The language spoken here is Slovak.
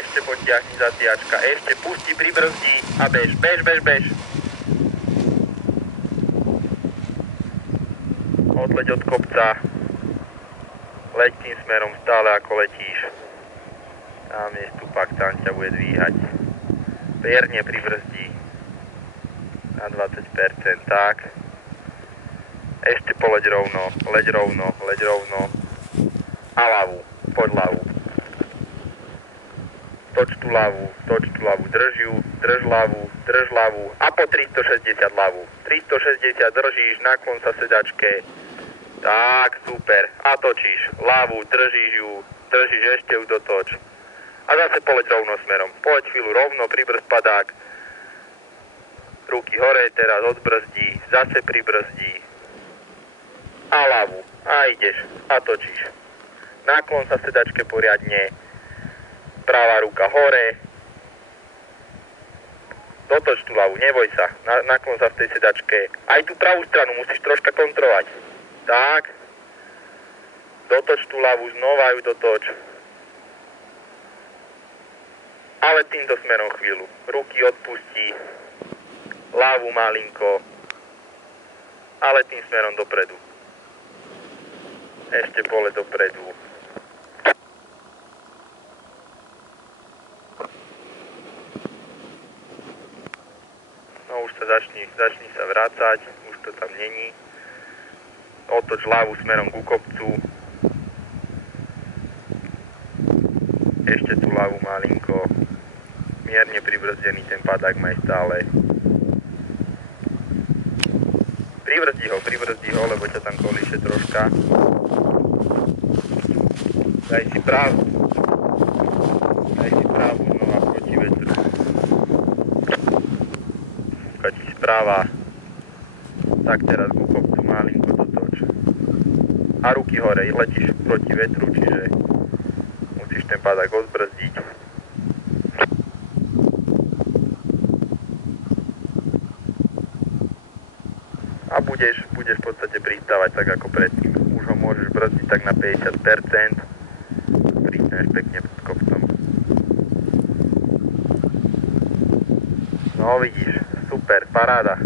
ešte potiahni zatiačka, ešte pusti, pribrzdí a bež. Odleď od kopca, leď tým smerom stále ako letíš. Tam je stupak, tam ťa bude dvíhať. Pierne pribrzdí na 20%, tak. Ešte poleď rovno, leď rovno. A ľavú, poď ľavú. Toč tú ľavú, drž ľavú a po 360 ľavú. 360 držíš, naklon sa sedačke. Tak, super. A točíš ľavú, držíš, ešte ju dotoč. A zase poleď rovno smerom. Poleď chvíľu rovno, pribrzd padák. Ruky hore, teraz odbrzdí, zase pribrzdí. A ľavú. A ideš. A točíš. Naklon sa sedačke poriadne. Pravá ruka hore. Dotoč tú ľavú, neboj sa. Naklon sa v tej sedačke. Aj tú pravú stranu musíš troška kontrolovať. Tak. Dotoč tú ľavú, znova ju dotoč. Ale týmto smerom chvíľu. Ruky odpustí. Ľavú malinko. Ale tým smerom dopredu. Ešte pole dopredu. No už sa začni sa vrácať, už to tam není. Otoč ľavú smerom ku kopcu. Ešte tú ľavú malinko. Mierne pribrzdený ten padák maj stále. Pribrzdi ho, lebo ťa tam kolíše troška. Daj si pravú znova proti vetru. Skati správa. Tak teraz ku kopcu malinko dotoč. A ruky hore, letíš proti vetru, čiže musíš ten padák odbrzdiť. A budeš v podstate pristávať tak ako predtým. Už ho môžeš brzdiť tak na 50%. Pristáneš pekne pod kopcom. No vidíš, super, paráda.